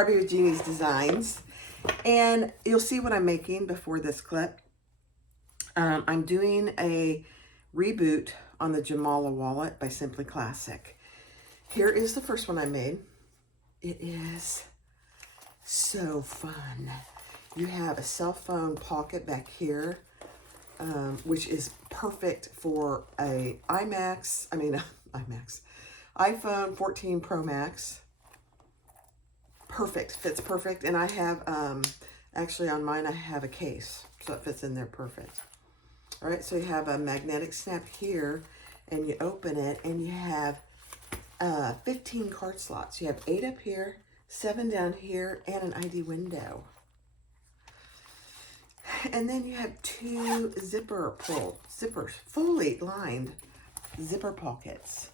Darby with Jeannie's Designs, and you'll see what I'm making before this clip. I'm doing a reboot on the Gemella wallet by Simply Classic. Here is the first one I made. It is so fun. You have a cell phone pocket back here, which is perfect for a iPhone 14 Pro Max. Perfect, fits perfect. And I have, actually on mine, I have a case, so it fits in there perfect. All right, so you have a magnetic snap here, and you open it, and you have 15 card slots. You have 8 up here, 7 down here, and an ID window. And then you have 2 zippers, fully lined zipper pockets.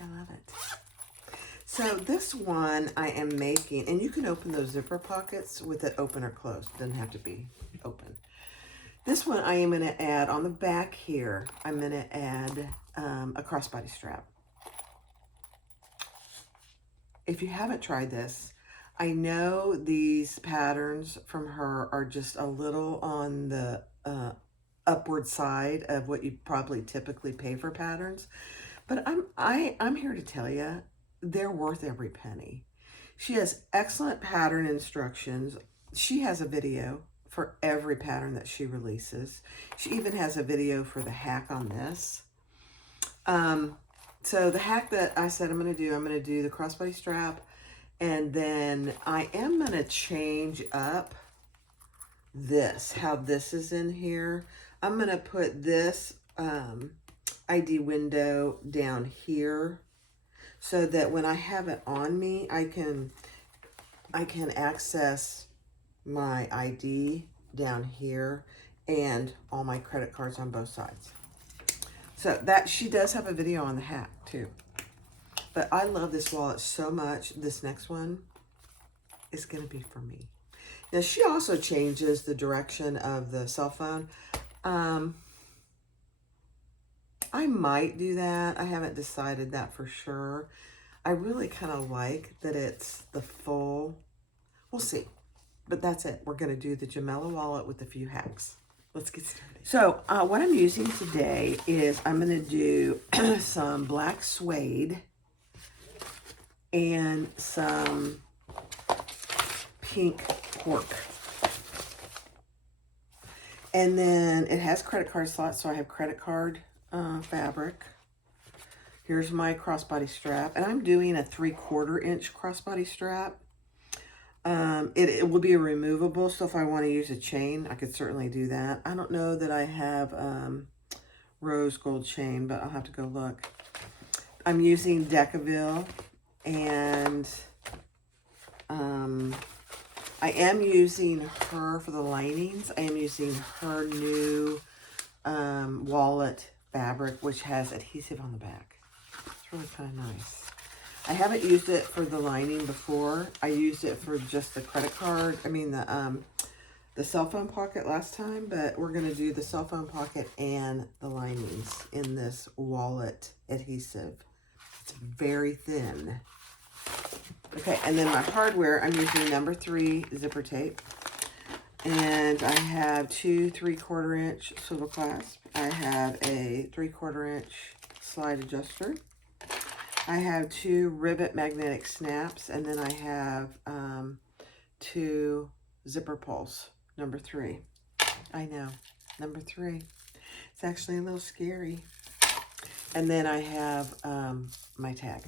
I love it. So this one I am making, and you can open those zipper pockets with it open or closed. It doesn't have to be open. This one I am going to add on the back here. I'm going to add a crossbody strap. If you haven't tried this, I know these patterns from her are just a little on the upward side of what you probably typically pay for patterns, but I'm here to tell you, they're worth every penny. She has excellent pattern instructions. She has a video for every pattern that she releases. She even has a video for the hack on this. So the hack that I said I'm going to do the crossbody strap, and then I am going to change up how this is in here. I'm going to put this ID window down here, so that when I have it on me, I can access my ID down here and all my credit cards on both sides. So that she does have a video on the hack too. But I love this wallet so much. This next one is going to be for me. Now she also changes the direction of the cell phone. I might do that. I haven't decided that for sure. I really kind of like that it's the full. We'll see. But that's it. We're going to do the Gemella wallet with a few hacks. Let's get started. So what I'm using today is I'm going to do some black suede and some pink cork. And then it has credit card slots, so I have credit card fabric. Here's my crossbody strap, and I'm doing a 3/4 inch crossbody strap. It will be removable, so if I want to use a chain, I could certainly do that. I don't know that I have rose gold chain, but I'll have to go look. I'm using Decaville, and I am using her for the linings. I am using her new wallet fabric, which has adhesive on the back. It's really kind of nice. I haven't used it for the lining before. I used it for just the credit card. I mean the cell phone pocket last time, but we're going to do the cell phone pocket and the linings in this wallet adhesive. It's very thin. Okay, and then my hardware, I'm using number 3 zipper tape. And I have 2 3/4 inch swivel clasps. I have a 3/4 inch slide adjuster. I have 2 rivet magnetic snaps, and then I have 2 zipper pulls, number 3. I know, number 3. It's actually a little scary. And then I have my tag.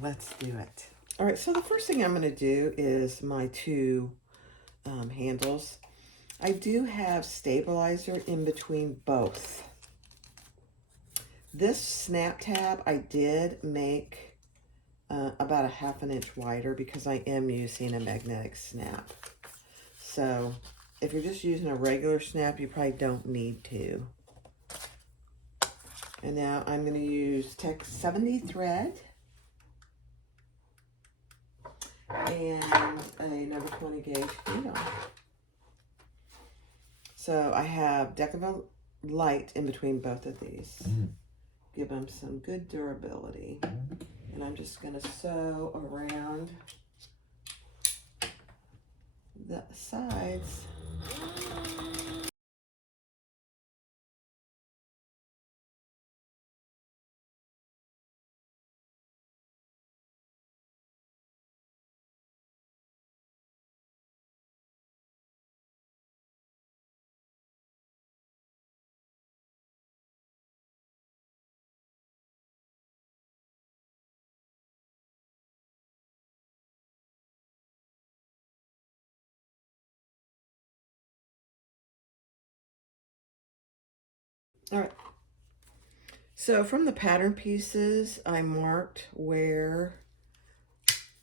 Let's do it. All right, so the first thing I'm going to do is my 2 handles. I do have stabilizer in between both. This snap tab I did make about a 1/2 inch wider because I am using a magnetic snap. So if you're just using a regular snap, you probably don't need to. And now I'm going to use Tech 70 thread and a number 20 gauge needle. So I have Decaville Light in between both of these. Give them some good durability. And and I'm just going to sew around the sides. All right. So from the pattern pieces, I marked where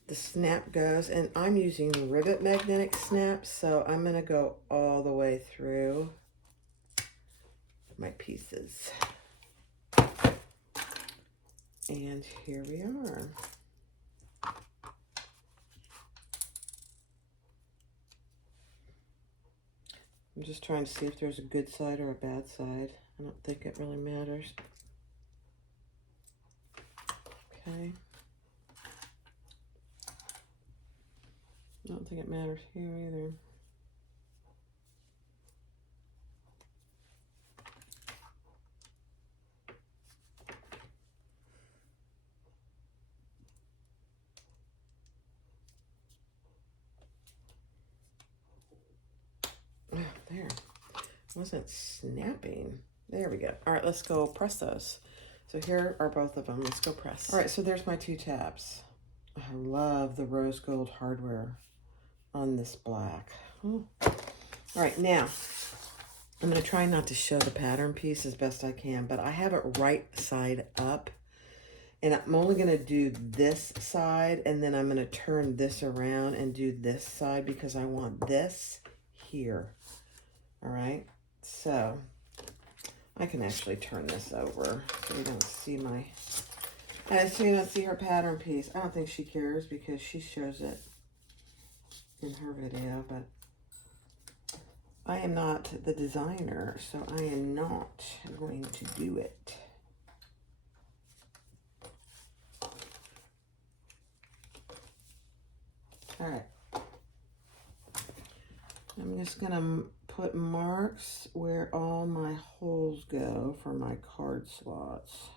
the snap goes, and I'm using rivet magnetic snaps, so I'm going to go all the way through my pieces. And here we are. I'm just trying to see if there's a good side or a bad side. I don't think it really matters. Okay. I don't think it matters here either. Oh, there. Wasn't snapping. There we go. All right, let's go press those. So here are both of them. Let's go press. All right, so there's my 2 tabs. I love the rose gold hardware on this black. Ooh. All right, now I'm going to try not to show the pattern piece as best I can, but I have it right side up, and I'm only going to do this side, and then I'm going to turn this around and do this side because I want this here. All right, so I can actually turn this over so you don't see my, so you don't see her pattern piece. I don't think she cares because she shows it in her video, but I am not the designer, so I am not going to do it. All right. I'm just gonna put marks where all my holes go for my card slots.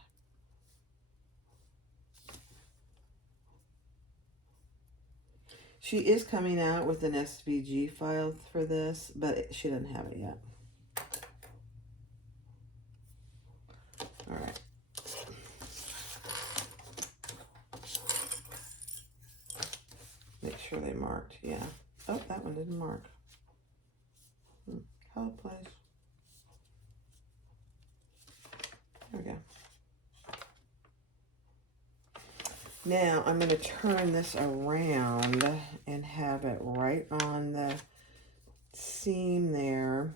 She is coming out with an SVG file for this, but she doesn't have it yet. All right. Make sure they marked, yeah. Oh, that one didn't mark. Hold place. There we go. Now I'm going to turn this around and have it right on the seam there.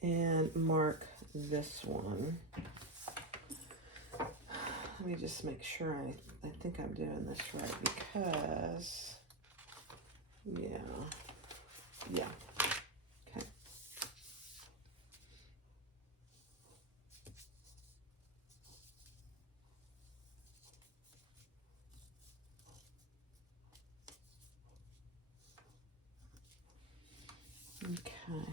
And mark this one. Let me just make sure I think I'm doing this right because, yeah, okay. Okay.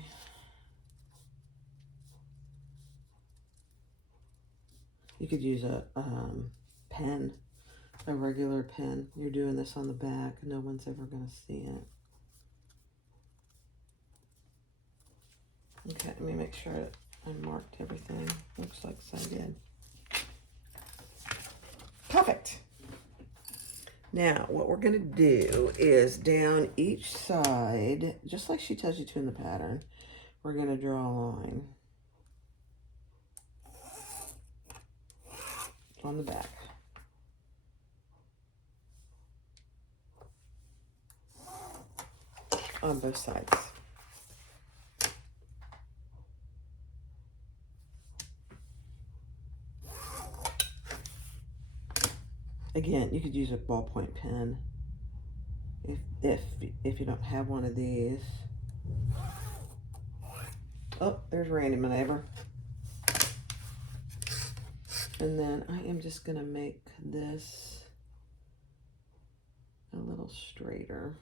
You could use a pen, a regular pen. You're doing this on the back. No one's ever going to see it. Okay, let me make sure I marked everything. Looks like I did. Perfect. Now, what we're going to do is down each side, just like she tells you to in the pattern, we're going to draw a line on the back. On both sides. Again, you could use a ballpoint pen if you don't have one of these. Oh, there's Randy, my neighbor. And then I am just gonna make this a little straighter.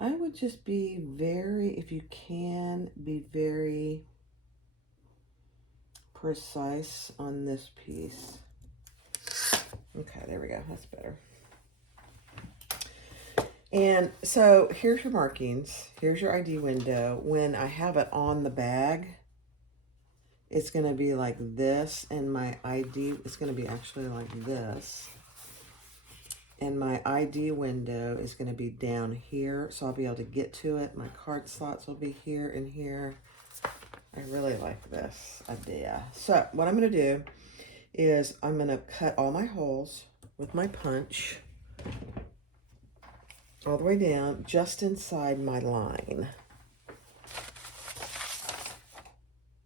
I would just be very, if you can, be very precise on this piece. Okay, there we go. That's better. And so here's your markings. Here's your ID window. When I have it on the bag, it's going to be like this, and my ID is going to be actually like this. And my ID window is going to be down here, so I'll be able to get to it. My card slots will be here and here. I really like this idea. So what I'm going to do is I'm going to cut all my holes with my punch all the way down just inside my line.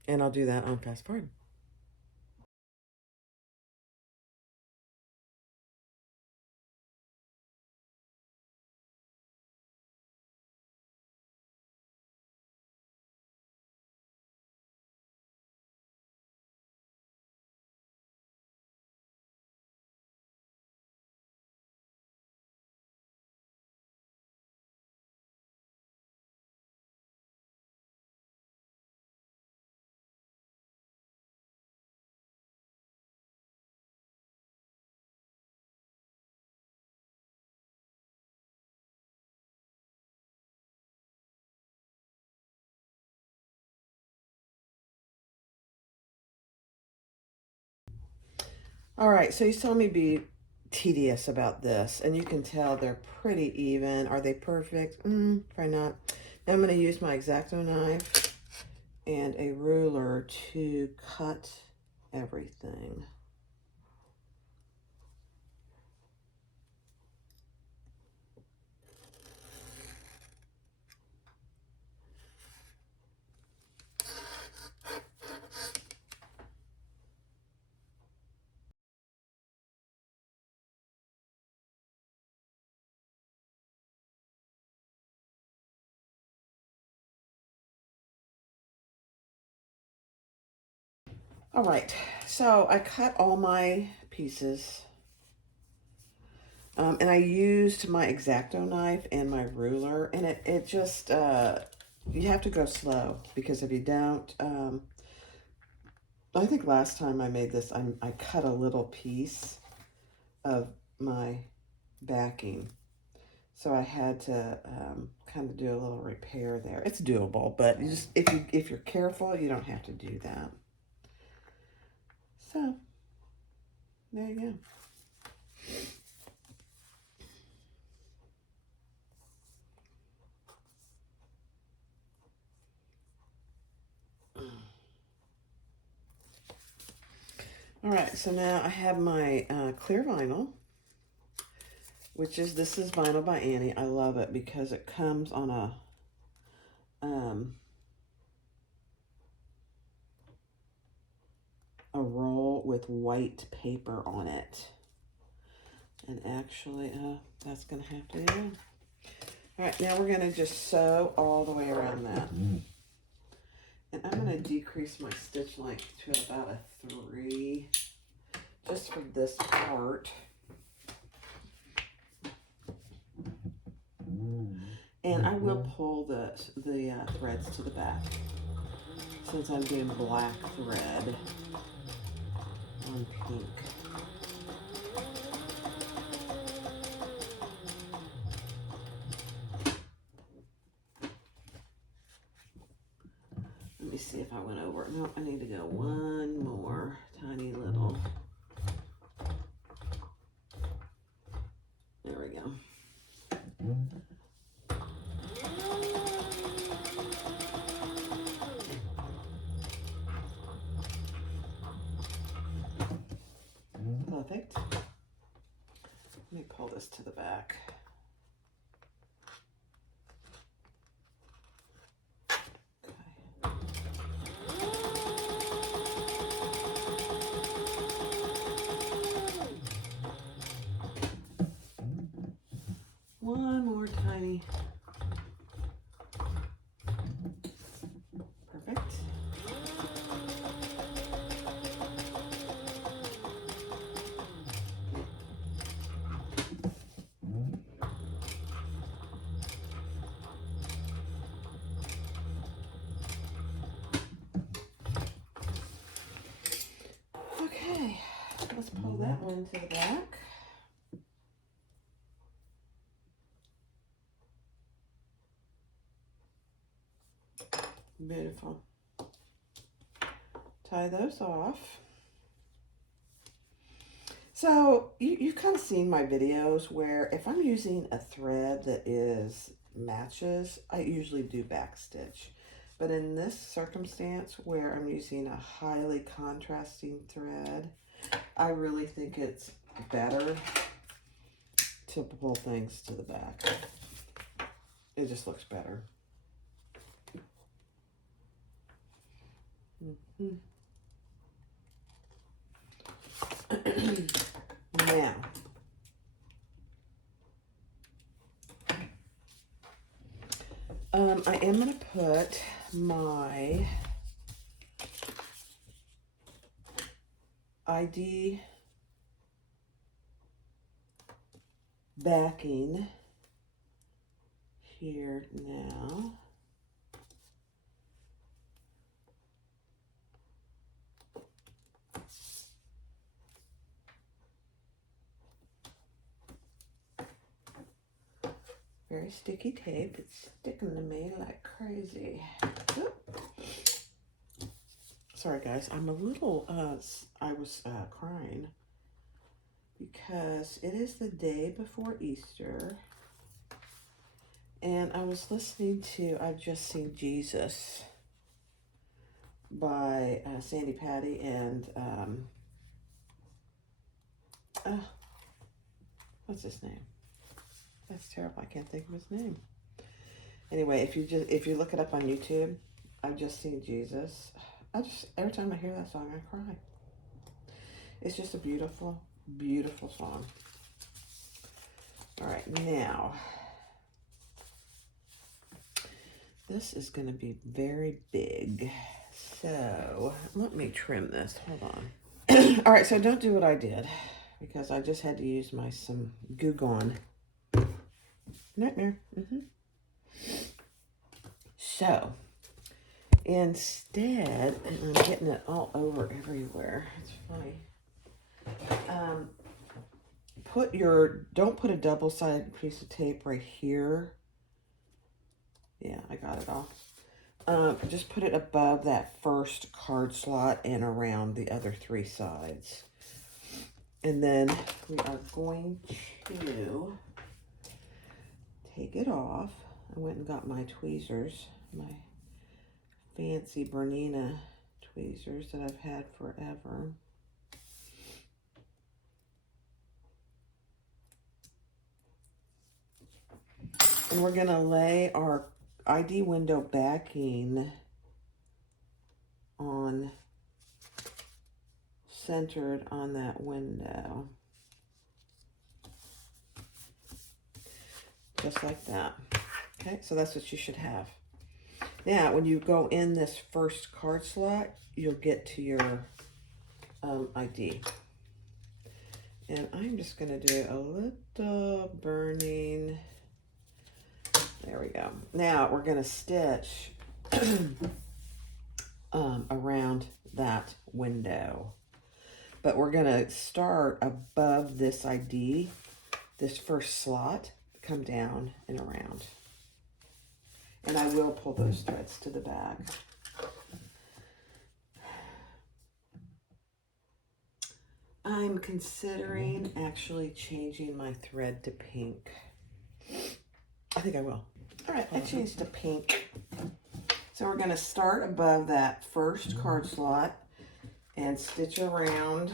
And I'll do that on fast forward. All right, so you saw me be tedious about this, and you can tell they're pretty even. Are they perfect? Probably not. Now I'm going to use my X-Acto knife and a ruler to cut everything. All right, so I cut all my pieces, and I used my X-Acto knife and my ruler, and it just, you have to go slow, because if you don't, I think last time I made this, I cut a little piece of my backing, so I had to kind of do a little repair there. It's doable, but you just if you're careful, you don't have to do that. So there you go. All right, so now I have my clear vinyl, which is, this is Vinyl by Annie. I love it because it comes on a roll with white paper on it. And actually, that's gonna have to do. All right, now we're gonna just sew all the way around that. And I'm gonna decrease my stitch length to about a 3, just for this part. And I will pull the threads to the back, since I'm doing black thread on pink. Let me see if I went over. No, I need to go one more tiny little. There we go. Perfect. Let me pull this to the back. One more tiny. Perfect. Okay, let's pull that one to the back. Beautiful. Tie those off. So you've kind of seen my videos where if I'm using a thread that matches, I usually do back stitch. But in this circumstance where I'm using a highly contrasting thread, I really think it's better to pull things to the back. It just looks better. Now, I am going to put my ID backing here now. Very sticky tape. It's sticking to me like crazy. Oop. Sorry guys, I'm a little, I was crying because it is the day before Easter. And I was listening to I've Just Seen Jesus by Sandy Patty and, what's his name? That's terrible. I can't think of his name. Anyway, if you look it up on YouTube, I've Just Seen Jesus. Every time I hear that song, I cry. It's just a beautiful, beautiful song. All right, now this is going to be very big. So let me trim this. Hold on. All right, so don't do what I did because I just had to use some Goo Gone. Nightmare. So instead, and I'm getting it all over everywhere. It's funny. Don't put a double-sided piece of tape right here. Yeah, I got it all. Just put it above that first card slot and around the other 3 sides. And then we are going to take it off. I went and got my tweezers, my fancy Bernina tweezers that I've had forever. And we're going to lay our ID window backing centered on that window. Just like that. Okay, so that's what you should have. Now, when you go in this first card slot, you'll get to your ID. And I'm just going to do a little burning. There we go. Now, we're going to stitch around that window. But we're going to start above this ID, this first slot, come down and around. And I will pull those threads to the back. I'm considering actually changing my thread to pink. I think I will. All right, I changed to pink. So we're going to start above that first card slot and stitch around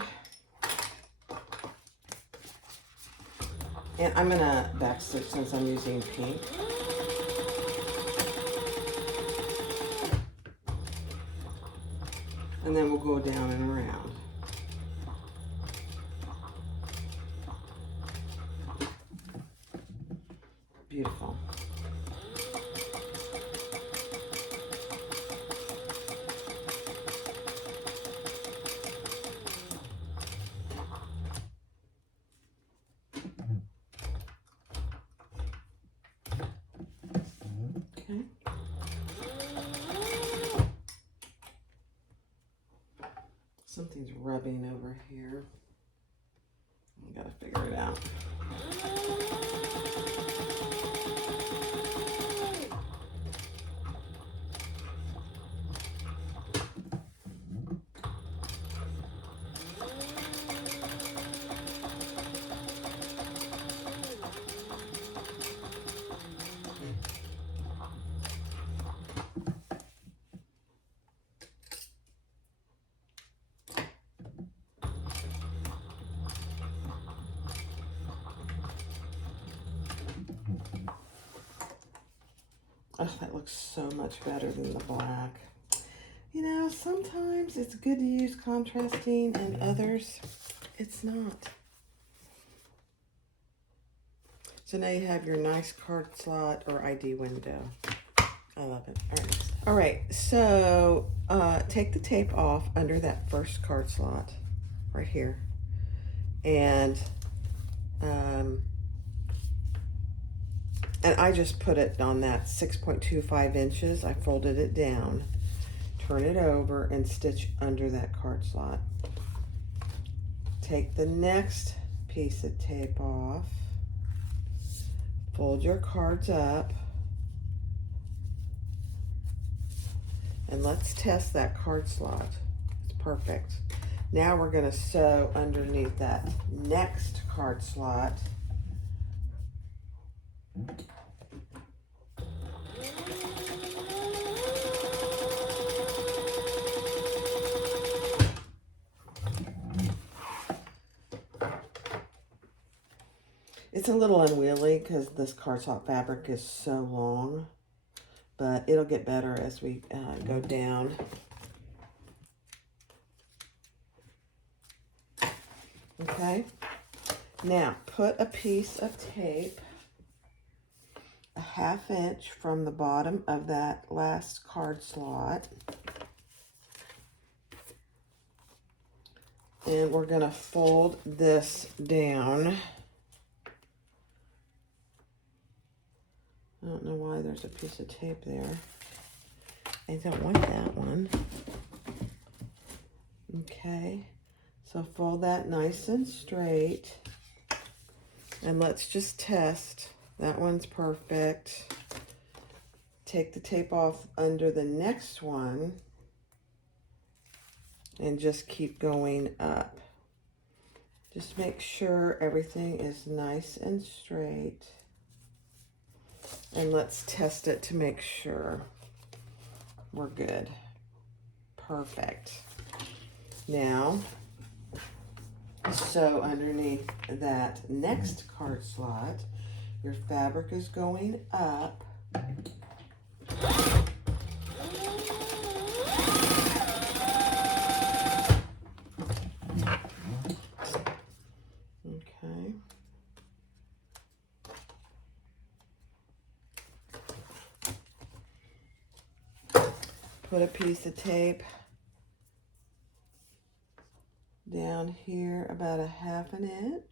And I'm gonna backstitch since I'm using pink. And then we'll go down and around. Beautiful. Okay. Something's rubbing over here. I gotta figure it out. Oh, that looks so much better than the black. You know, sometimes it's good to use contrasting and others it's not. So now you have your nice card slot or ID window. I love it. All right, so take the tape off under that first card slot right here. And I just put it on that 6.25 inches. I folded it down, turn it over, and stitch under that card slot. Take the next piece of tape off, fold your cards up, and let's test that card slot. It's perfect. Now we're going to sew underneath that next card slot. It's a little unwieldy because this cardstock fabric is so long, but it'll get better as we go down. Okay, now put a piece of tape a 1/2 inch from the bottom of that last card slot. And we're going to fold this down. I don't know why there's a piece of tape there. I don't want that one. Okay, so fold that nice and straight. And let's just test. That one's perfect. Take the tape off under the next one and just keep going up. Just make sure everything is nice and straight. And let's test it to make sure we're good. Perfect. Now, sew underneath that next card slot. Your fabric is going up. Okay. Put a piece of tape down here about a 1/2 inch.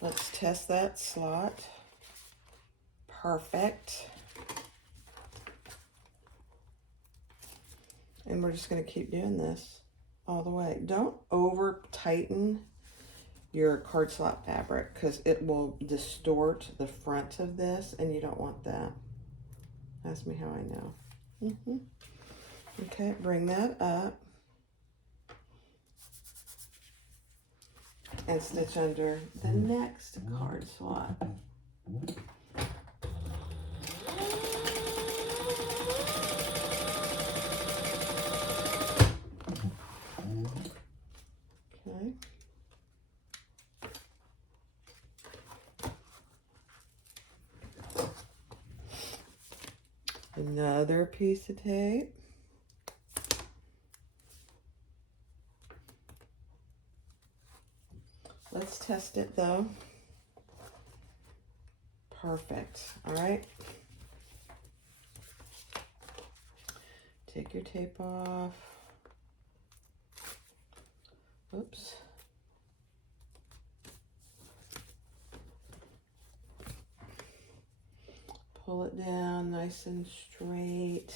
Let's test that slot. Perfect. And we're just going to keep doing this all the way. Don't over tighten your card slot fabric because it will distort the front of this and you don't want that. Ask me how I know. Okay, bring that up and stitch under the next card slot. Okay. Another piece of tape. Let's test it though. Perfect. All right. Take your tape off. Oops. Pull it down nice and straight.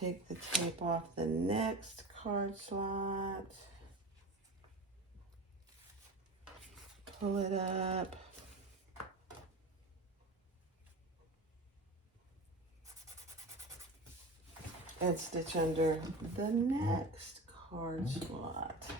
Take the tape off the next card slot. Pull it up. And stitch under the next card slot.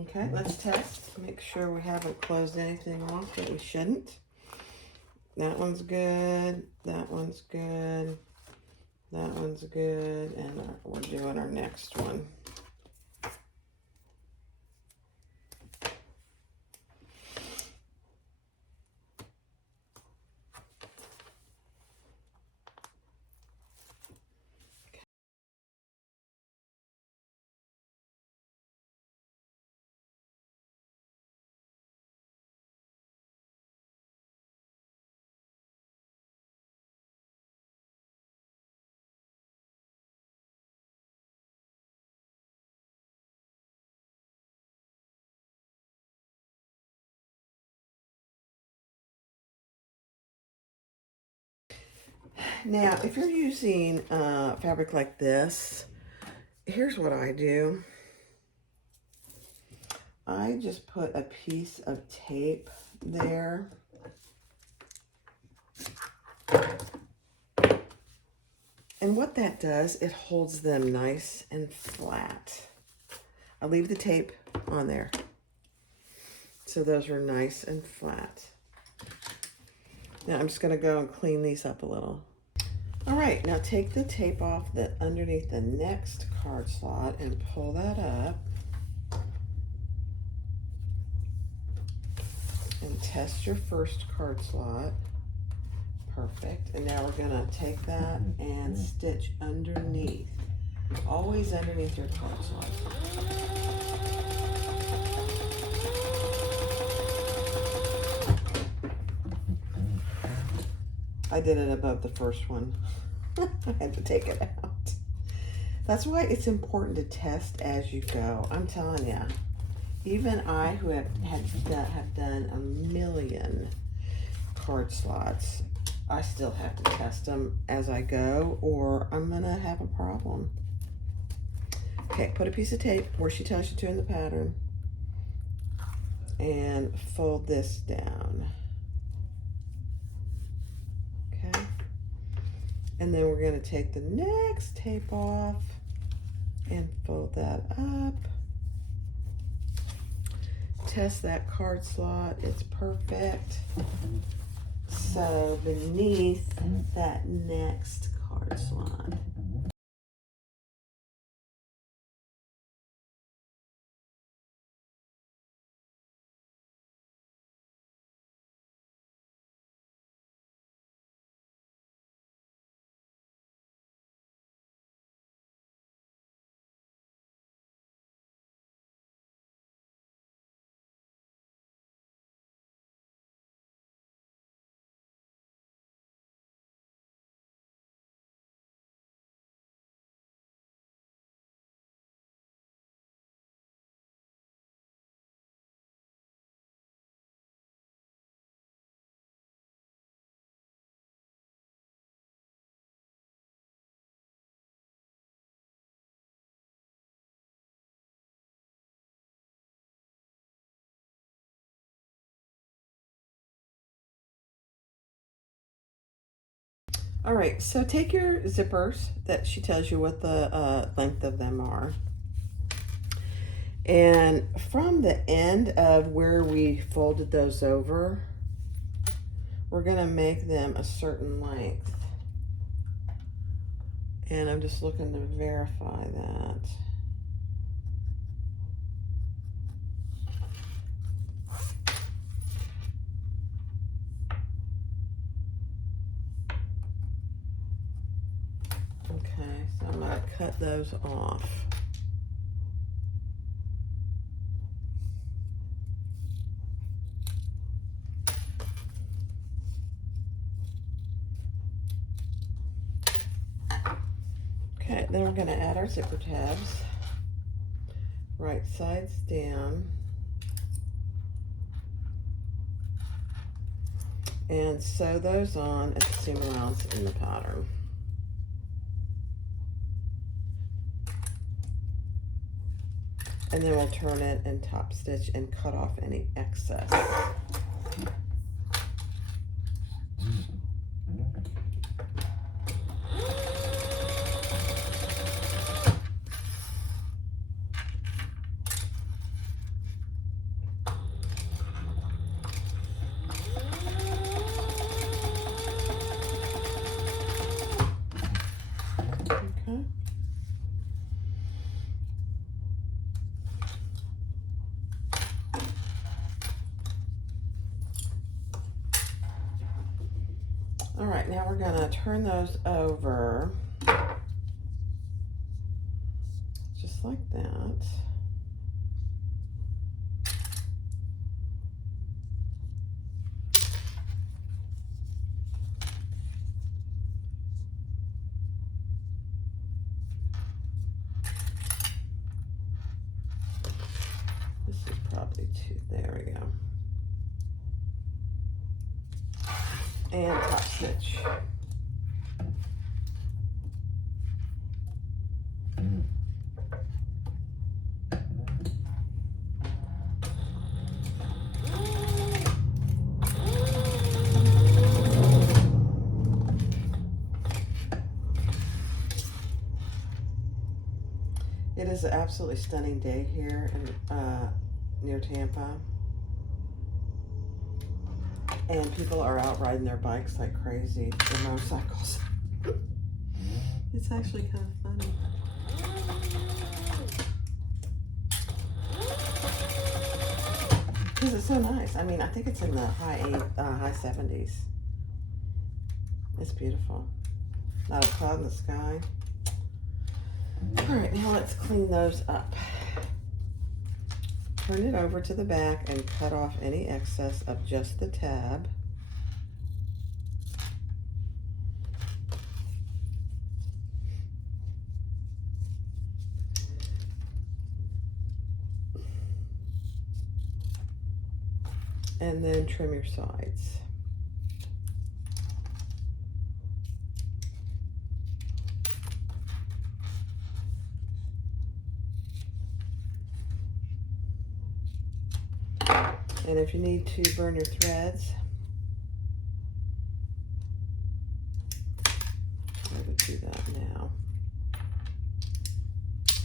Okay, let's test. Make sure we haven't closed anything off that we shouldn't. That one's good. That one's good. That one's good. And we're doing our next one. Now, if you're using fabric like this, here's what I do. I just put a piece of tape there. And what that does, it holds them nice and flat. I leave the tape on there. So those are nice and flat. Now I'm just going to go and clean these up a little. All right, now take the tape off the underneath the next card slot and pull that up. And test your first card slot. Perfect. And now we're going to take that and stitch underneath. Always underneath your card slot. I did it above the first one. I had to take it out. That's why it's important to test as you go. I'm telling you, even I, who have done a million card slots, I still have to test them as I go, or I'm gonna have a problem. Okay, put a piece of tape where she tells you to in the pattern, and fold this down. Okay, and then we're going to take the next tape off and fold that up. Test that card slot, it's perfect. So beneath that next card slot. All right, so take your zippers that she tells you what the length of them are. And from the end of where we folded those over, we're gonna make them a certain length. And I'm just looking to verify that. Okay, so I'm going to cut those off. Okay, then we're going to add our zipper tabs. Right sides down. And sew those on at the seam allowance in the pattern. And then we'll turn it and top stitch and cut off any excess. Okay. All right, now we're gonna turn those over just like that. This is probably two, there we go. And top stitch. It is an absolutely stunning day here in, near Tampa. And people are out riding their bikes like crazy, their motorcycles. It's actually kind of funny. Because it's so nice. I mean, I think it's in the high 70s. It's beautiful. Not a cloud in the sky. All right, now let's clean those up. Turn it over to the back and cut off any excess of just the tab. And then trim your sides. And if you need to burn your threads, I would do that now.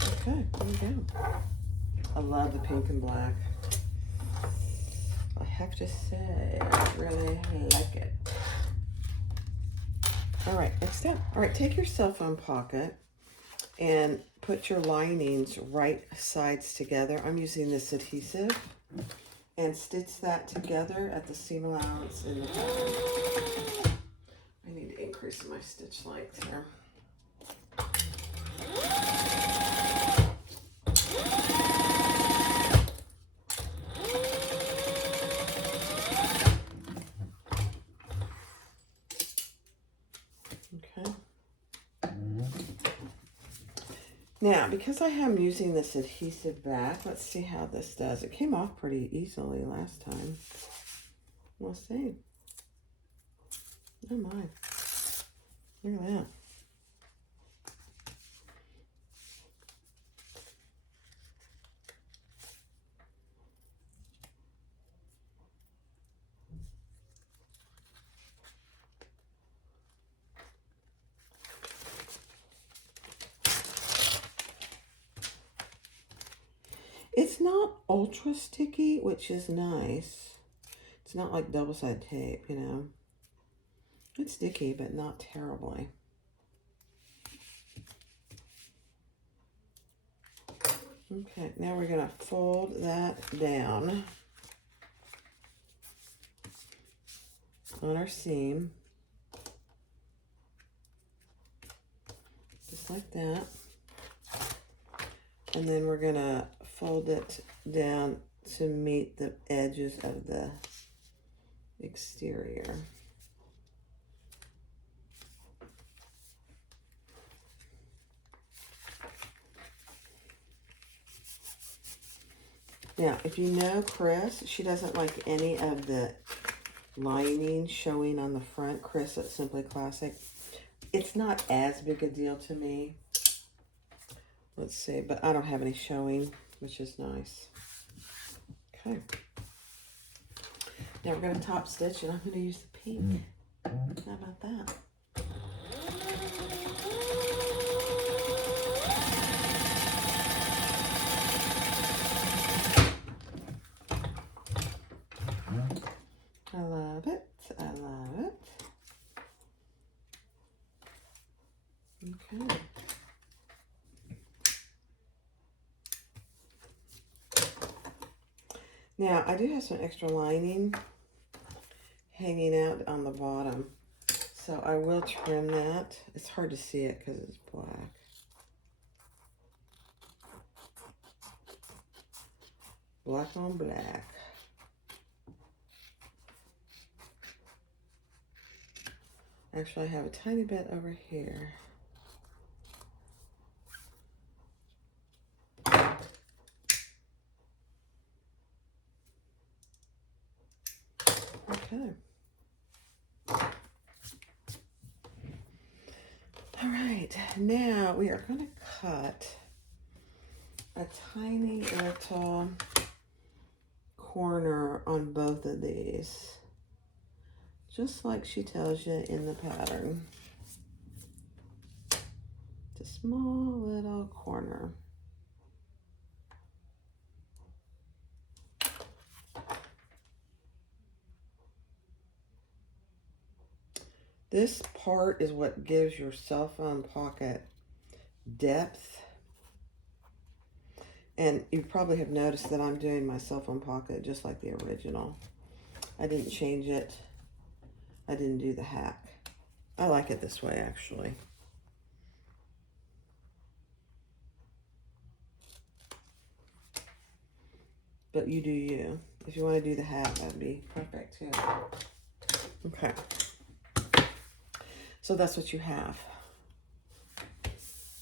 Okay, there we go. I love the pink and black. I have to say, I really like it. All right, next step. All right, take your cell phone pocket and put your linings right sides together. I'm using this adhesive. And stitch that together at the seam allowance in the pattern. I need to increase my stitch length here. Okay. Now, because I am using this adhesive back, let's see how this does. It came off pretty easily last time. We'll see. Oh my. Look at that. It's not ultra sticky, which is nice. It's not like double-sided tape, you know. It's sticky, but not terribly. Okay, now we're gonna fold that down on our seam, just like that. And then we're gonna fold it down to meet the edges of the exterior. Now, if you know Chris, she doesn't like any of the lining showing on the front. Chris at Simply Classic. It's not as big a deal to me. Let's see, but I don't have any showing, which is nice. Okay. Now we're going to top stitch, and I'm going to use the pink. How about that? I love it. I love it. Okay. Now, I do have some extra lining hanging out on the bottom, so I will trim that. It's hard to see it because it's black. Black on black. Actually, I have a tiny bit over here. Okay. All right, now we are going to cut a tiny little corner on both of these, just like she tells you in the pattern. It's a small little corner. This part is what gives your cell phone pocket depth. And you probably have noticed that I'm doing my cell phone pocket just like the original. I didn't change it. I didn't do the hack. I like it this way, actually. But you do you. If you want to do the hack, that'd be perfect too. Okay. So that's what you have.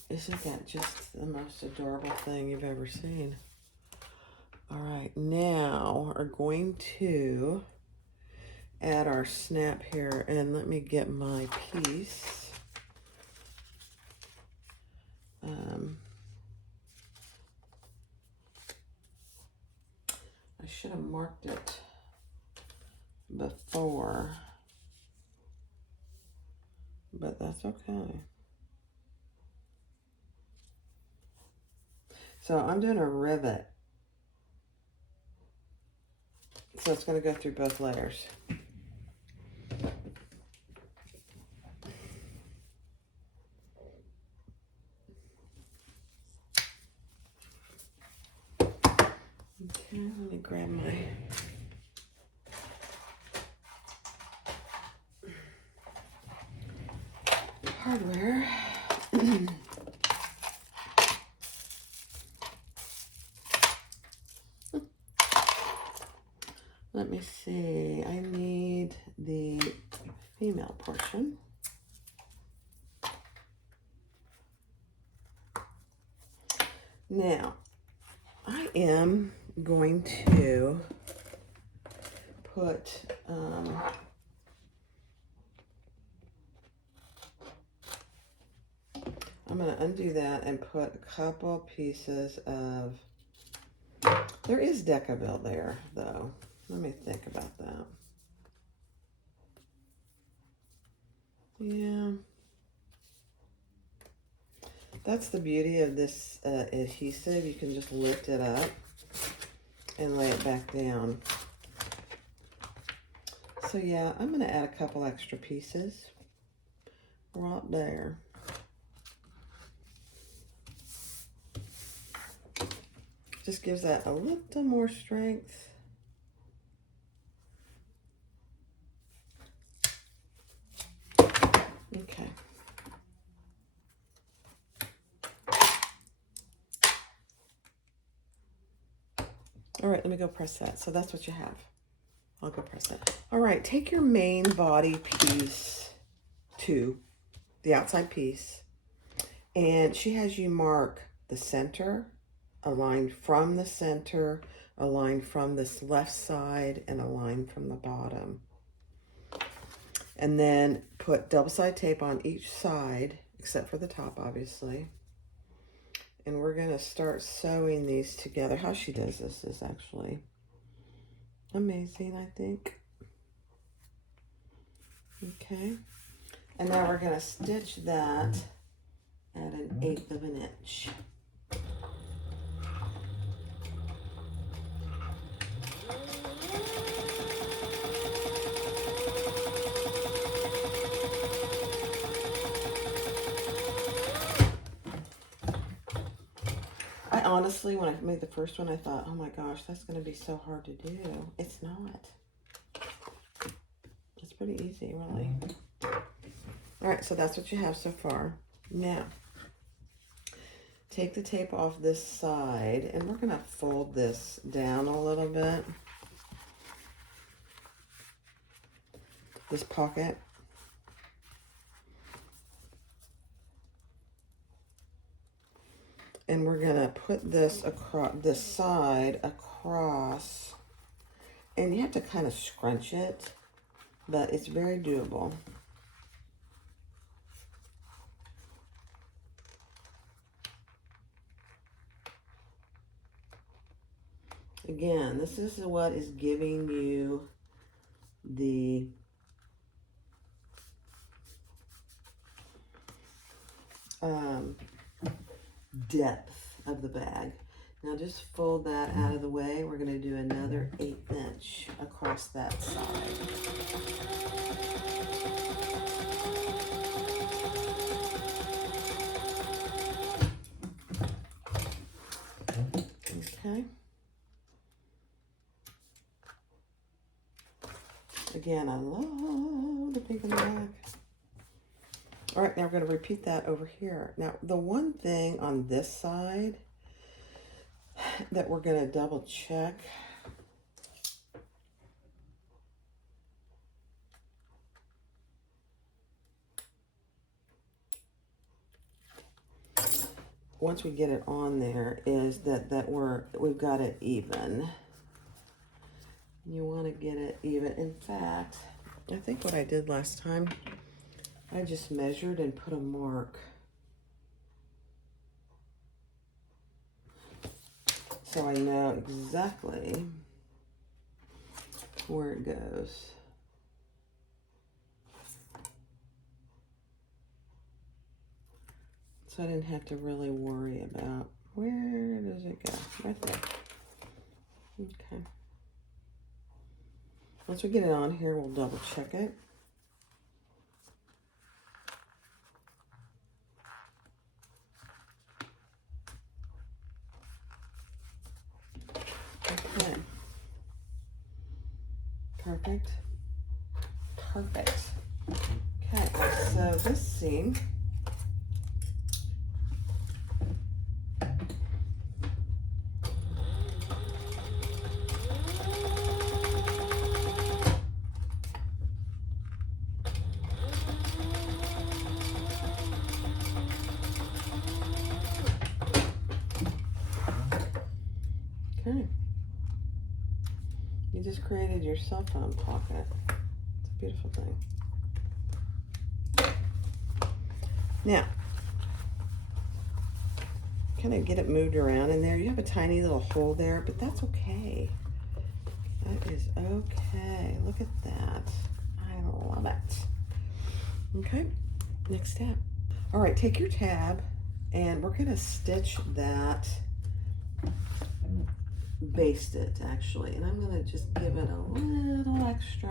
Isn't that just the most adorable thing you've ever seen? All right, now we're going to add our snap here, and let me get my piece. I should have marked it before, but that's okay. So I'm doing a rivet. So it's going to go through both layers. Okay, let me grab my hardware. Let me see. I need the female portion. Now, I am going to put I'm going to undo that and put a couple pieces of, there is Decaville there though. Let me think about that. Yeah. That's the beauty of this adhesive. You can just lift it up and lay it back down. So yeah, I'm going to add a couple extra pieces right there. Just gives that a little more strength. Okay. All right, let me go press that. So that's what you have. I'll go press that. All right, take your main body piece, the outside piece, and she has you mark the center, a line from the center, a line from this left side, and a line from the bottom. And then put double-sided tape on each side, except for the top, obviously. And we're going to start sewing these together. How she does this is actually amazing, I think. Okay. And now we're going to stitch that at 1/8 of an inch. Honestly, when I made the first one, I thought, oh my gosh, that's going to be so hard to do. It's not. It's pretty easy, really. All right, so that's what you have so far. Now, take the tape off this side, and we're going to fold this down a little bit. This pocket. And we're going to put this across, this side across, and you have to kind of scrunch it, but it's very doable. Again, this is what is giving you the depth of the bag. Now just fold that out of the way. We're going to do another 1/8 inch across that side. Okay. Again, I love the pink in the bag. All right, now we're going to repeat that over here. Now, the one thing on this side that we're going to double check once we get it on there is that we've got it even. You want to get it even. In fact, I think what I did last time, I just measured and put a mark. So I know exactly where it goes. So I didn't have to really worry about where does it go. Right there. Okay. Once we get it on here, we'll double check it. Okay. Perfect. Perfect. Okay, so this seam okay. You just created your cell phone pocket. It's a beautiful thing. Now, kind of get it moved around in there. You have a tiny little hole there, but that's okay. That is okay. Look at that. I love it. Okay, next step. All right, take your tab, and we're going to stitch that, baste it actually, and I'm going to just give it a little extra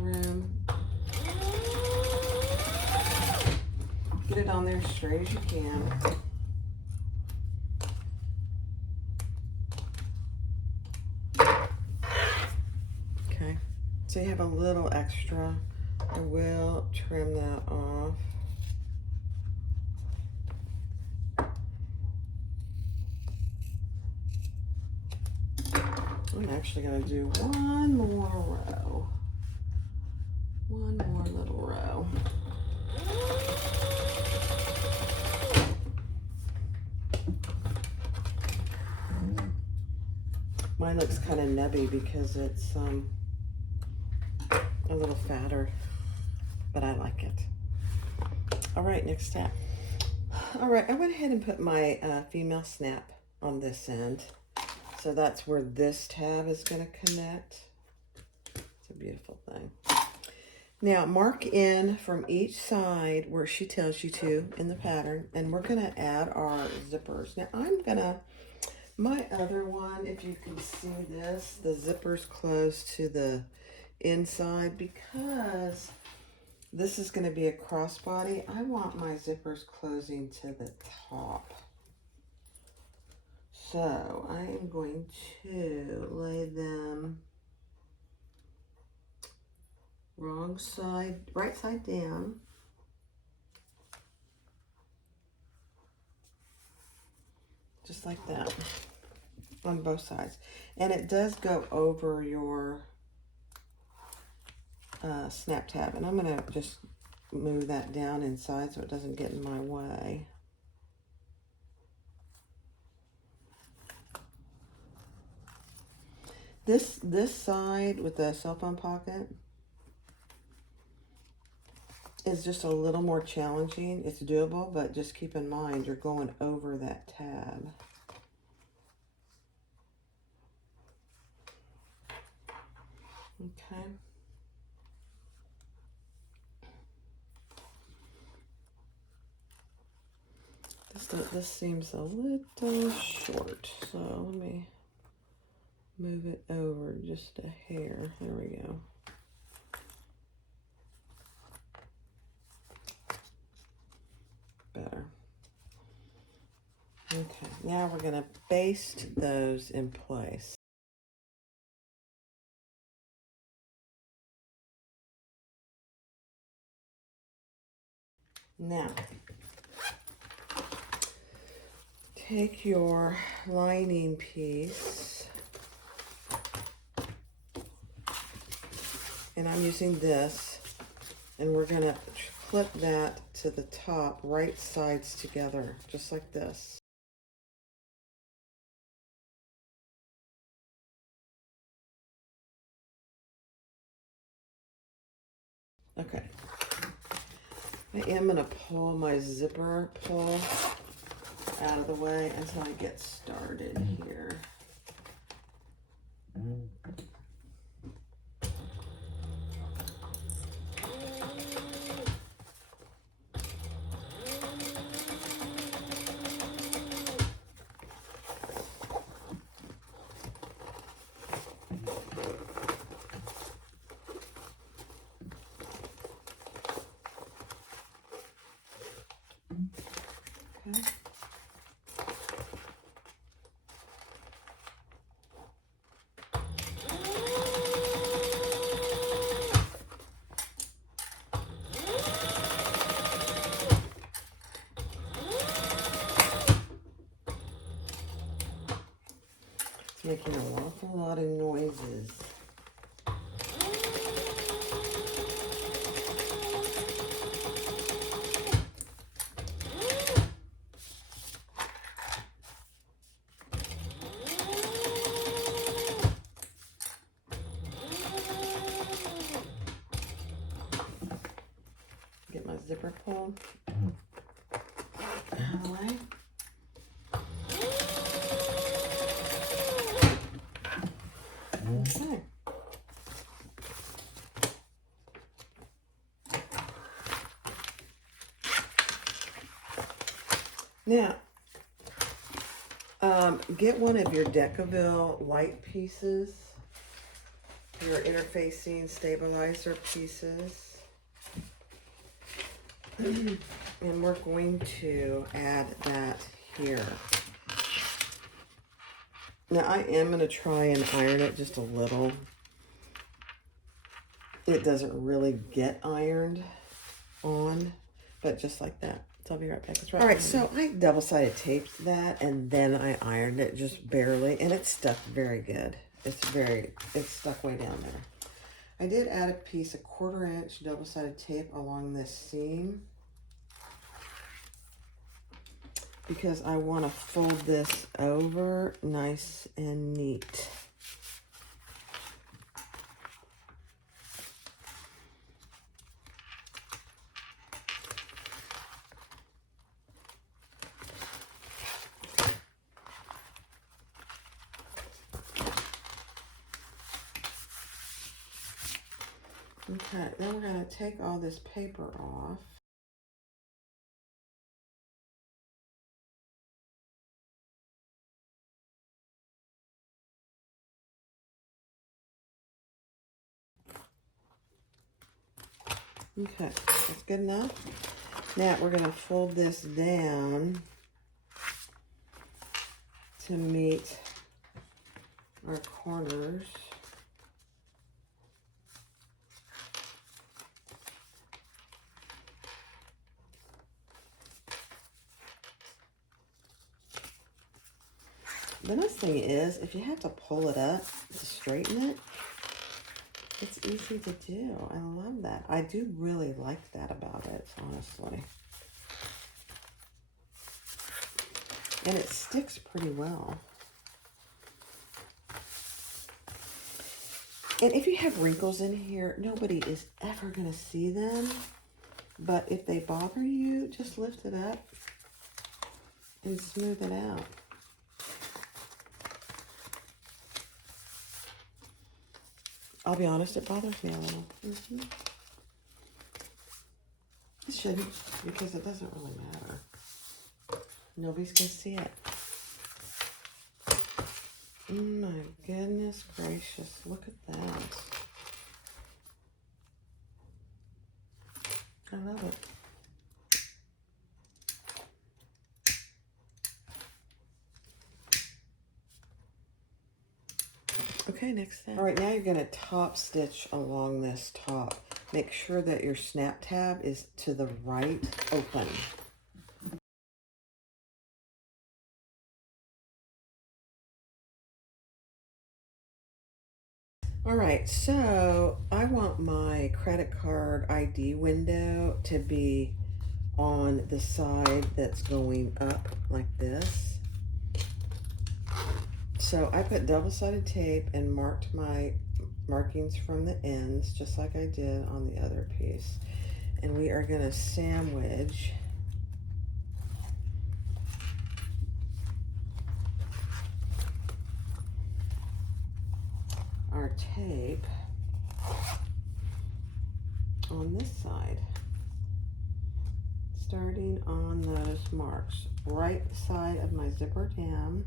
room. Get it on there straight as you can. So you have a little extra. I will trim that off. I'm actually going to do one more row. One more little row. Mine looks kind of nubby because it's a little fatter, but I like it. All right, next step. All right, I went ahead and put my female snap on this end. So that's where this tab is going to connect. It's a beautiful thing. Now, mark in from each side where she tells you to in the pattern, and we're going to add our zippers. Now, I'm going to, my other one, if you can see this, the zipper's close to the inside because this is going to be a crossbody. I want my zippers closing to the top. So I am going to lay them wrong side, right side down. Just like that on both sides. And it does go over your snap tab. And I'm going to just move that down inside so it doesn't get in my way. This side with the cell phone pocket is just a little more challenging. It's doable, but just keep in mind you're going over that tab. Okay. This seems a little short, so let me move it over just a hair. There we go. Better. Okay, now we're going to baste those in place. Now, take your lining piece, and I'm using this, and we're going to clip that to the top, right sides together, just like this. Okay. I am going to pull my zipper pull out of the way until I get started here. Okay. It's making an awful lot of noises. Get my zipper pull out of the way. Okay. Now, get one of your Decaville white pieces, your interfacing stabilizer pieces, and we're going to add that here. Now I am going to try and iron it just a little. it doesn't really get ironed on, but just like that. So I'll be right back. All right, so I double-sided taped that, and then I ironed it just barely, and it stuck very good. It's stuck way down there. I did add a piece, a 1/4 inch double-sided tape along this seam, because I want to fold this over nice and neat. Okay, then we're going to take all this paper off. Okay, that's good enough. Now we're going to fold this down to meet our corners. The nice thing is, if you have to pull it up to straighten it, it's easy to do. I love that. I do really like that about it, honestly. And it sticks pretty well. And if you have wrinkles in here, nobody is ever going to see them. But if they bother you, just lift it up and smooth it out. I'll be honest, it bothers me a little. It shouldn't, because it doesn't really matter. Nobody's going to see it. Oh my goodness gracious, look at that. I love it. Okay, next step. All right, now you're going to top stitch along this top. Make sure that your snap tab is to the right open. All right, so I want my credit card ID window to be on the side that's going up like this. So I put double-sided tape and marked my markings from the ends, just like I did on the other piece. And we are going to sandwich our tape on this side, starting on those marks. Right side of my zipper down.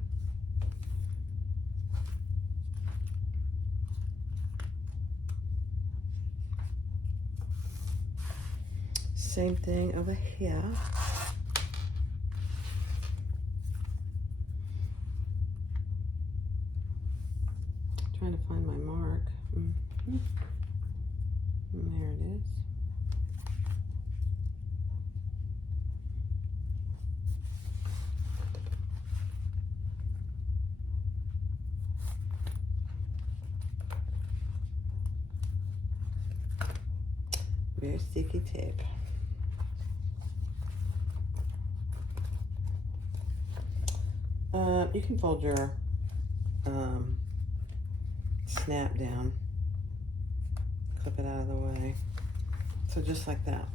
Same thing over here. Trying to find my mark. And there it is. Very sticky tape. You can fold your snap down, clip it out of the way. So just like that.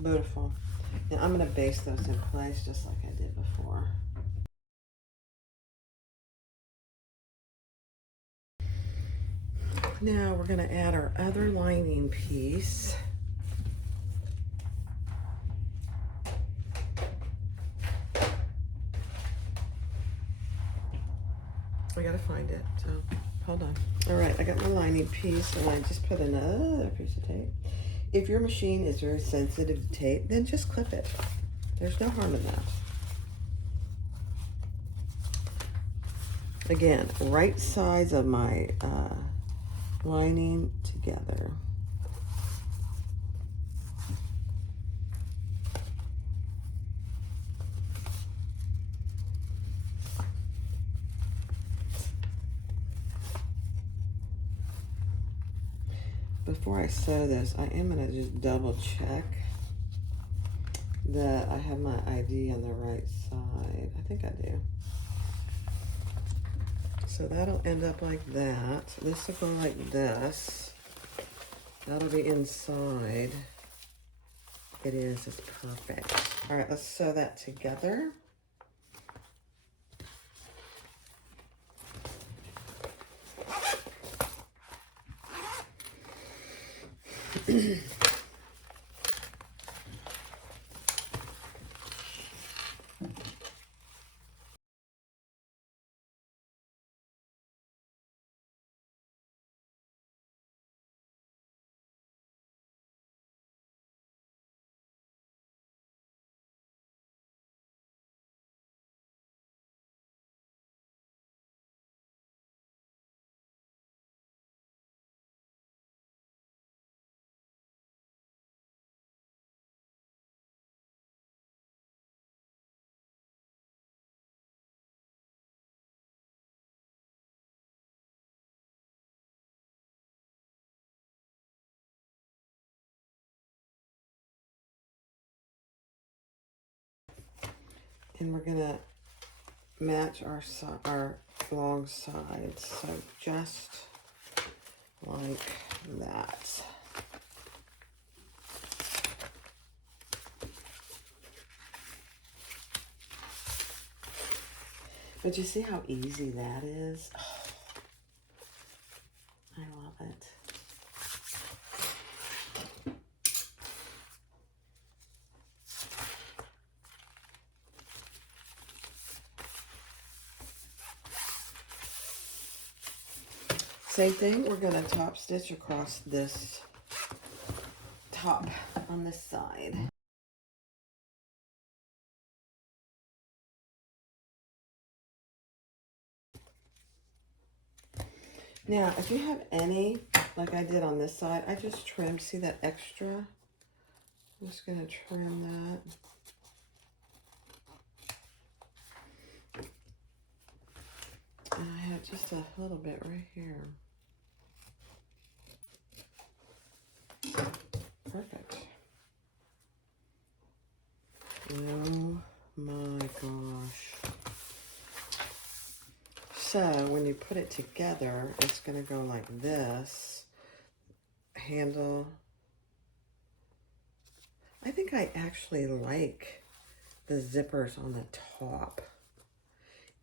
Beautiful. And I'm going to baste those in place just like I did before. Now we're going to add our other lining piece. I gotta find it, so hold on. All right, I got my lining piece, and I just put another piece of tape. If your machine is very sensitive to tape, then just clip it. There's no harm in that. Again, right sides of my lining to together. Before I sew this, I am going to just double check that I have my ID on the right side. I think I do. So that'll end up like that. This will go like this. That'll be inside. It is, it's perfect. All right, let's sew that together. And we're gonna match our long sides, so just like that. But you see how easy that is? Oh, I love it. Same thing, we're going to top stitch across this top on this side. Now, if you have any, like I did on this side, I just trimmed, see that extra? I'm just going to trim that. And I have just a little bit right here. Perfect. Oh my gosh. So when you put it together, it's going to go like this. Handle. I think I actually like the zippers on the top.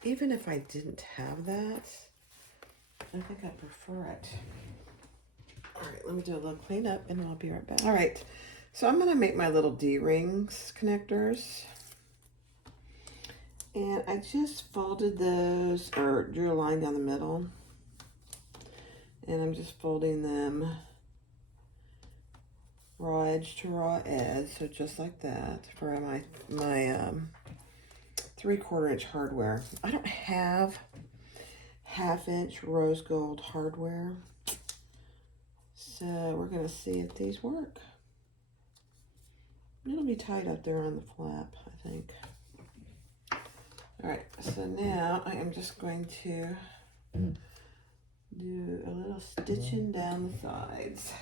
Even if I didn't have that, I think I prefer it. All right, let me do a little cleanup and I'll be right back. All right, so I'm going to make my little D-rings connectors. And I just folded those, or drew a line down the middle. And I'm just folding them raw edge to raw edge, so just like that for my 3/4 inch hardware. I don't have 1/2 inch rose gold hardware, so we're gonna see if these work. It'll be tight up there on the flap, I think. All right, so now I am just going to do a little stitching down the sides.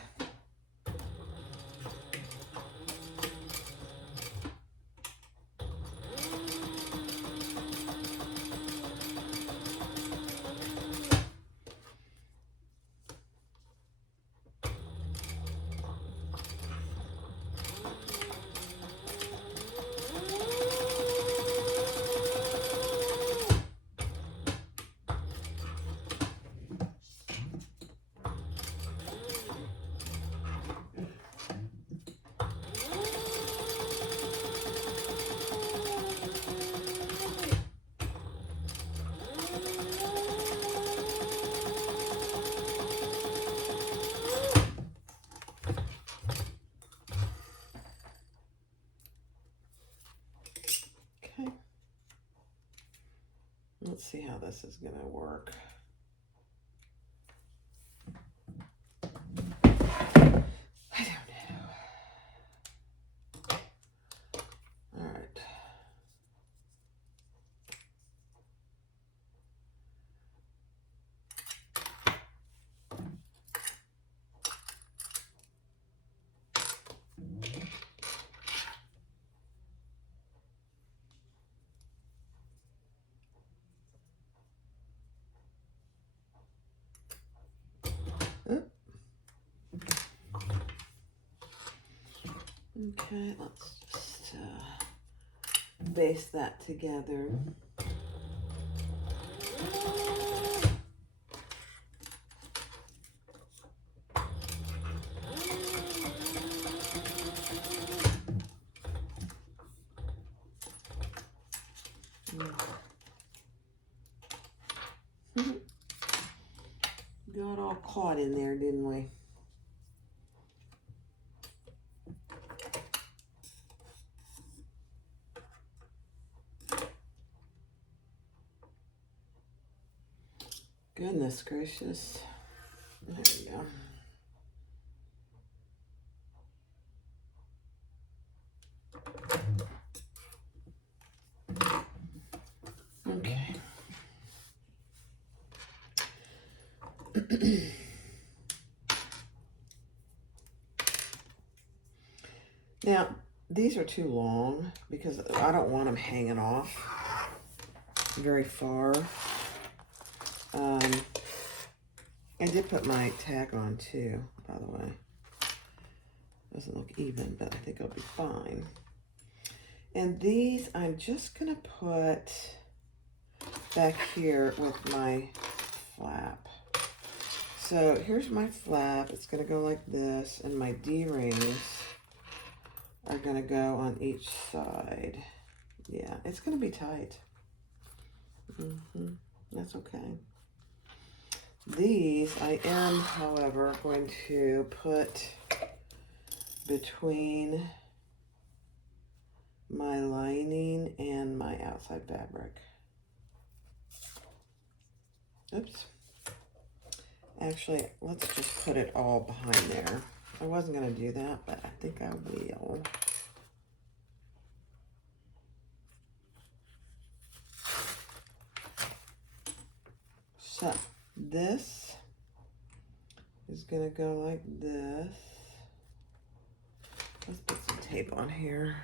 Okay. Let's see how this is gonna work. Okay, let's just baste that together. Got all caught in there, didn't we? Goodness gracious. There we go. Okay. Now, these are too long because I don't want them hanging off very far. I did put my tag on too, by the way. Doesn't look even, but I think it'll be fine. And these I'm just gonna put back here with my flap. So here's my flap. It's gonna go like this, and my D-rings are gonna go on each side. Yeah, it's gonna be tight. That's okay. These I am, however, going to put between my lining and my outside fabric. Oops. Actually, let's just put it all behind there. I wasn't going to do that, but I think I will. So, this is going to go like this. Let's put some tape on here.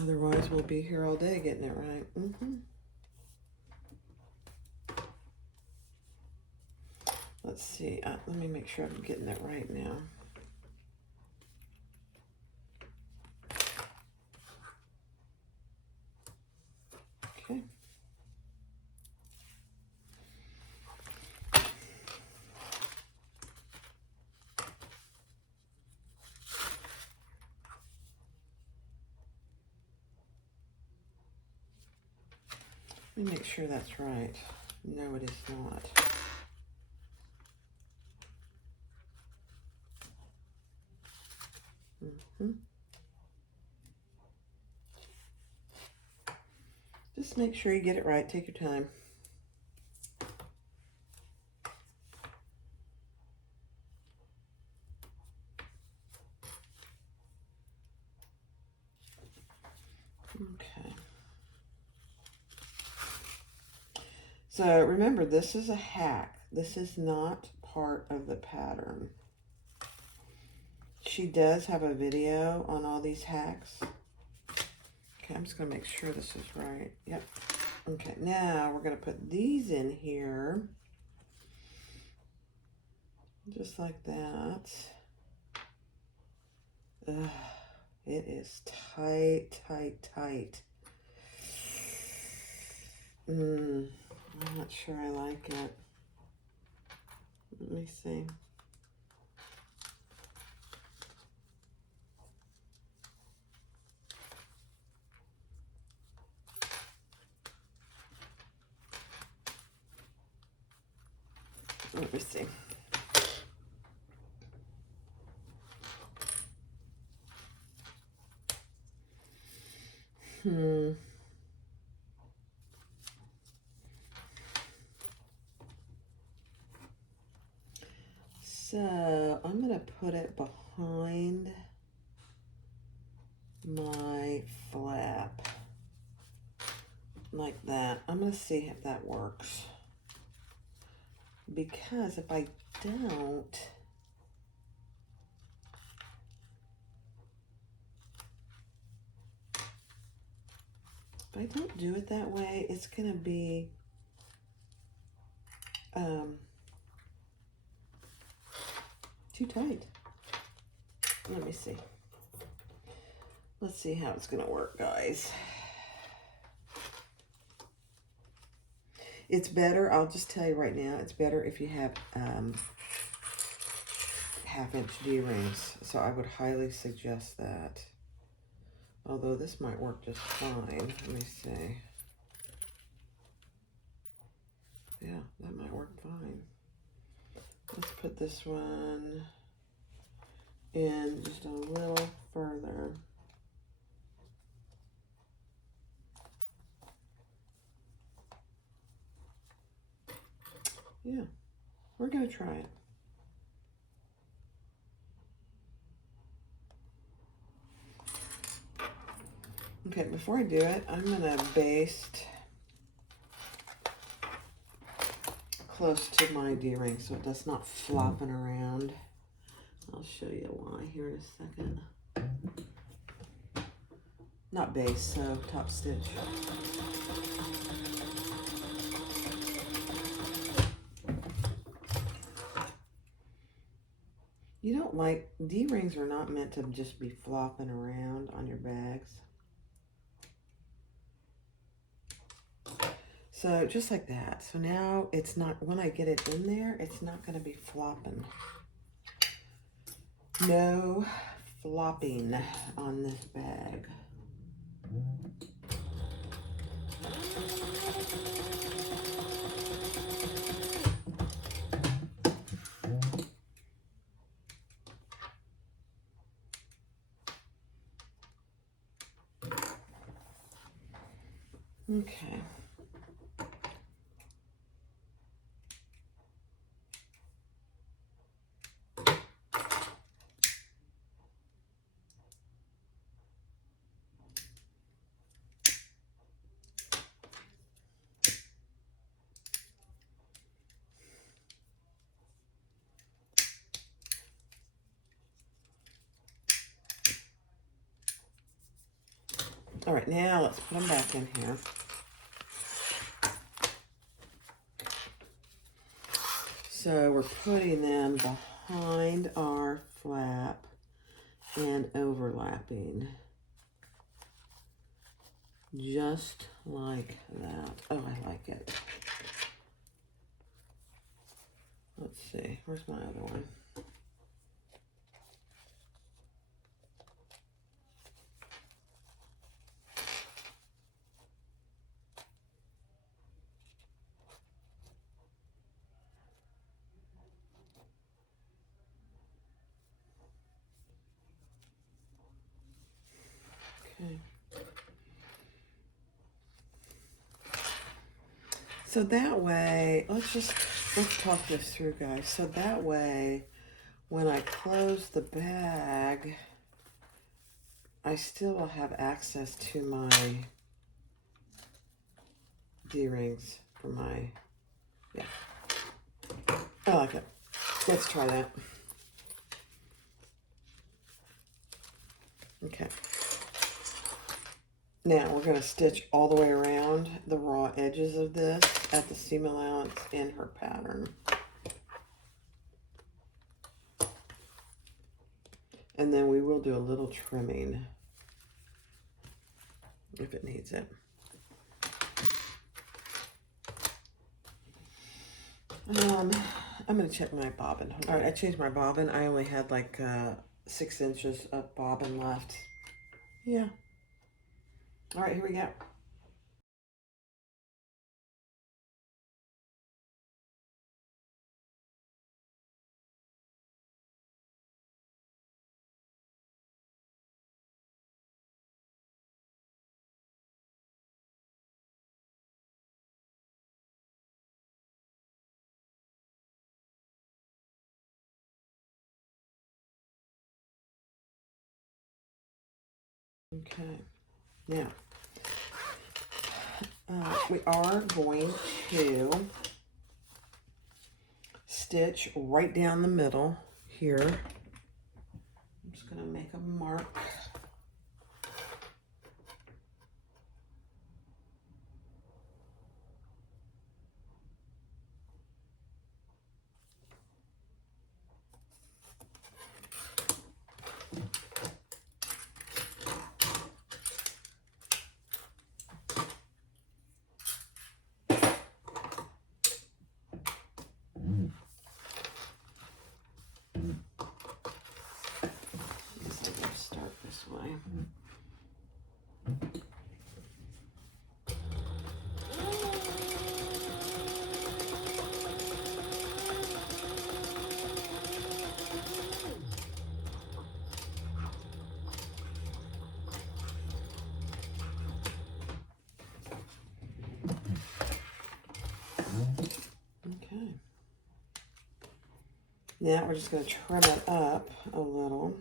Otherwise, we'll be here all day getting it right. Let's see. Let me make sure I'm getting it right now. Okay. Let me make sure that's right. No, it is not. Just make sure you get it right. Take your time. Okay. So remember, this is a hack. This is not part of the pattern. She does have a video on all these hacks. Okay, I'm just going to make sure this is right. Yep. Okay, now we're going to put these in here. Just like that. Ugh, it is tight, tight, tight. I'm not sure I like it. Let me see. Let me see. So I'm going to put it behind my flap like that. I'm going to see if that works. Because if I don't, do it that way, it's going to be too tight. Let me see. Let's see how it's going to work, guys. It's better, I'll just tell you right now, it's better if you have 1/2-inch D-rings. So I would highly suggest that. Although this might work just fine. Let me see. Yeah, that might work fine. Let's put this one in just a little further. Yeah, we're going to try it. Okay, before I do it, I'm going to baste close to my D-ring so it does not flopping around. I'll show you why here in a second. Not base, so top stitch. You don't like, D-rings are not meant to just be flopping around on your bags. So just like that. So now it's not, when I get it in there, it's not going to be flopping. No flopping on this bag. Okay. All right, now let's put them back in here. So we're putting them behind our flap and overlapping. Just like that. Oh, I like it. Let's see, where's my other one? Okay. So that way, let's talk this through, guys. So that way, when I close the bag, I still will have access to my D-rings for my, yeah. I like it. Let's try that. Okay. Now we're going to stitch all the way around the raw edges of this at the seam allowance in her pattern. And then we will do a little trimming if it needs it. I'm going to check my bobbin. All right, I changed my bobbin. I only had like 6 inches of bobbin left. Yeah. All right, here we go. Okay, now we are going to stitch right down the middle here. I'm just going to make a mark. Now we're just going to trim it up a little.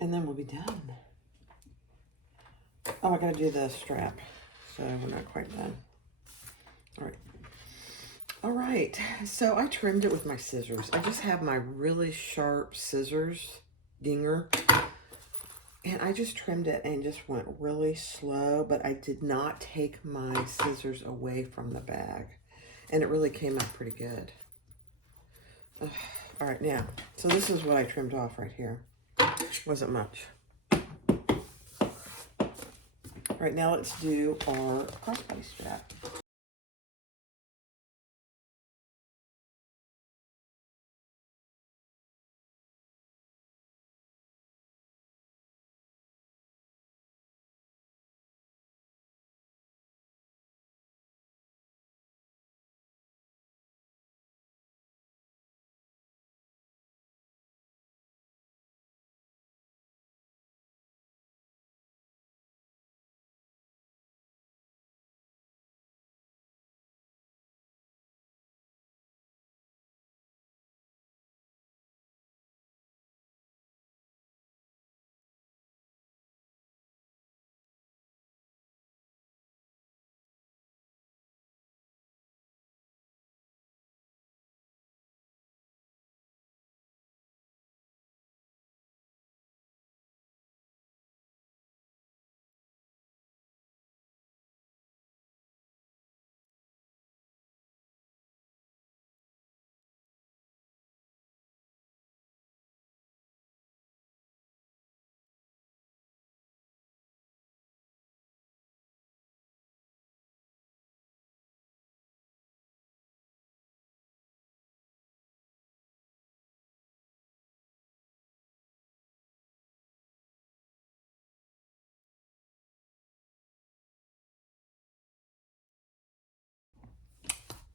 And then we'll be done. Oh, I got to do the strap. So we're not quite done. All right. All right. So I trimmed it with my scissors. I just have my really sharp scissors, Dinger. And I just trimmed it and just went really slow, but I did not take my scissors away from the bag. And it really came out pretty good. Ugh. All right, now, so this is what I trimmed off right here. Wasn't much. All right, now let's do our crossbody strap.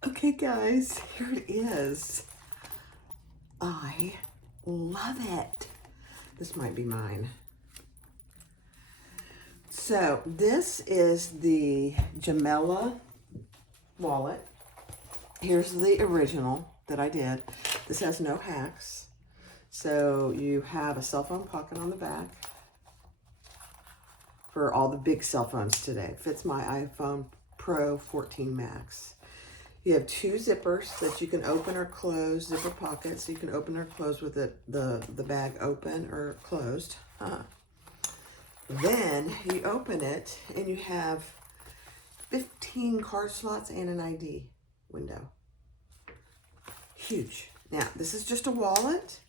Okay, guys, here it is. I love it. This might be mine. So this is the Gemella wallet. Here's the original that I did. This has no hacks. So you have a cell phone pocket on the back for all the big cell phones today. Fits my iPhone Pro 14 Max. You have two zippers that you can open or close, zipper pockets. So you can open or close with the bag open or closed. Then you open it and you have 15 card slots and an ID window. Huge. Now, this is just a wallet.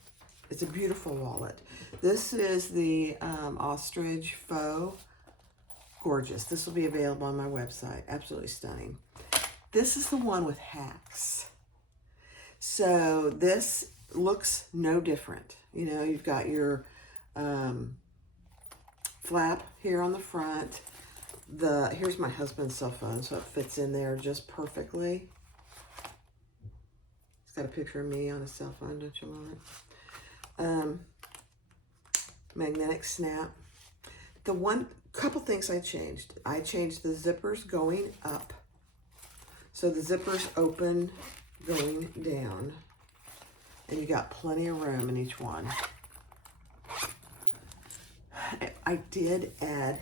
It's a beautiful wallet. This is the ostrich faux. Gorgeous. This will be available on my website. Absolutely stunning. This is the one with hacks. So this looks no different. You know, you've got your flap here on the front. Here's my husband's cell phone, so it fits in there just perfectly. It's got a picture of me on a cell phone, don't you love it? Magnetic snap. Couple things I changed. I changed the zippers going up. So the zippers open going down. And you got plenty of room in each one. I did add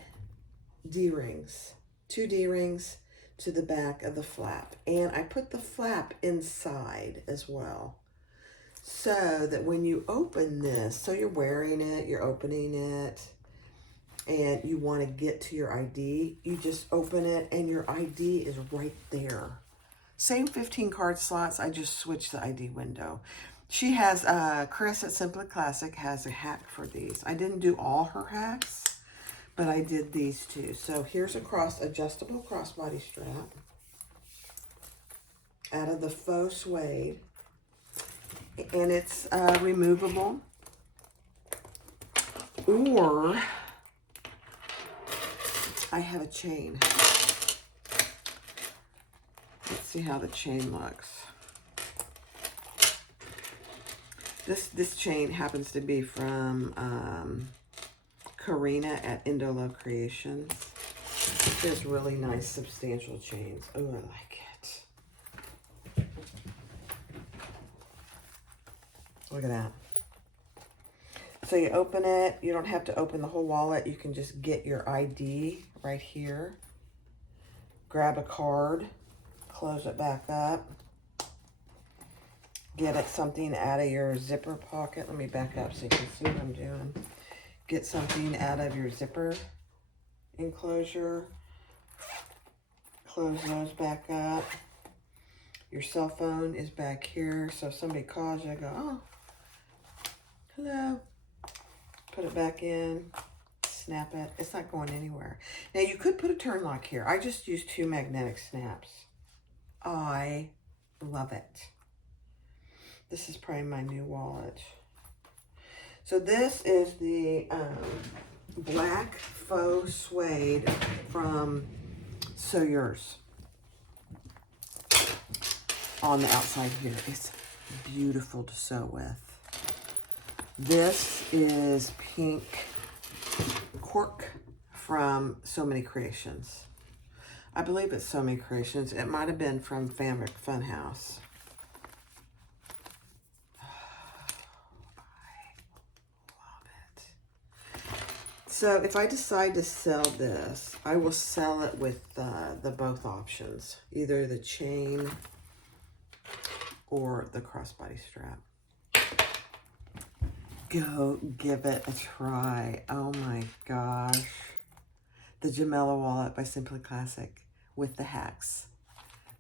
D-rings, 2 D-rings to the back of the flap. And I put the flap inside as well. So that when you open this, so you're wearing it, you're opening it, and you want to get to your ID, you just open it and your ID is right there. Same 15 card slots, I just switched the ID window. She has, Chris at Simply Classic has a hack for these. I didn't do all her hacks, but I did these two. So here's a adjustable crossbody strap out of the faux suede. And it's removable. Or I have a chain. Let's see how the chain looks. This chain happens to be from Karina at Indolo Creations. There's really nice substantial chains. Oh, I like it. Look at that. So you open it. You don't have to open the whole wallet. You can just get your ID right here. Grab a card. Close it back up. Get it something out of your zipper pocket. Let me back up so you can see what I'm doing. Get something out of your zipper enclosure. Close those back up. Your cell phone is back here. So if somebody calls you, I go, oh, hello. Put it back in. Snap it. It's not going anywhere. Now you could put a turn lock here. I just used 2 magnetic snaps. I love it. This is probably my new wallet. So this is the black faux suede from So Yours. On the outside here. It's beautiful to sew with. This is pink cork from So Many Creations. I believe it's So Many Creations. It might have been from Fabric Funhouse. So if I decide to sell this, I will sell it with the both options, either the chain or the crossbody strap. Go give it a try. Oh my gosh. The Gemella wallet by Simply Classic with the hacks.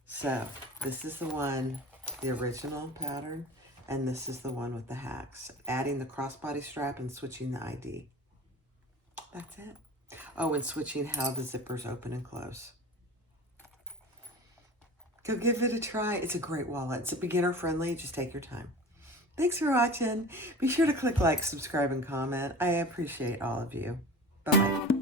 So this is the one, the original pattern, and this is the one with the hacks. Adding the crossbody strap and switching the ID. That's it. Oh, and switching how the zippers open and close. Go give it a try. It's a great wallet. It's a beginner friendly. Just take your time. Thanks for watching. Be sure to click like, subscribe, and comment. I appreciate all of you. Bye-bye.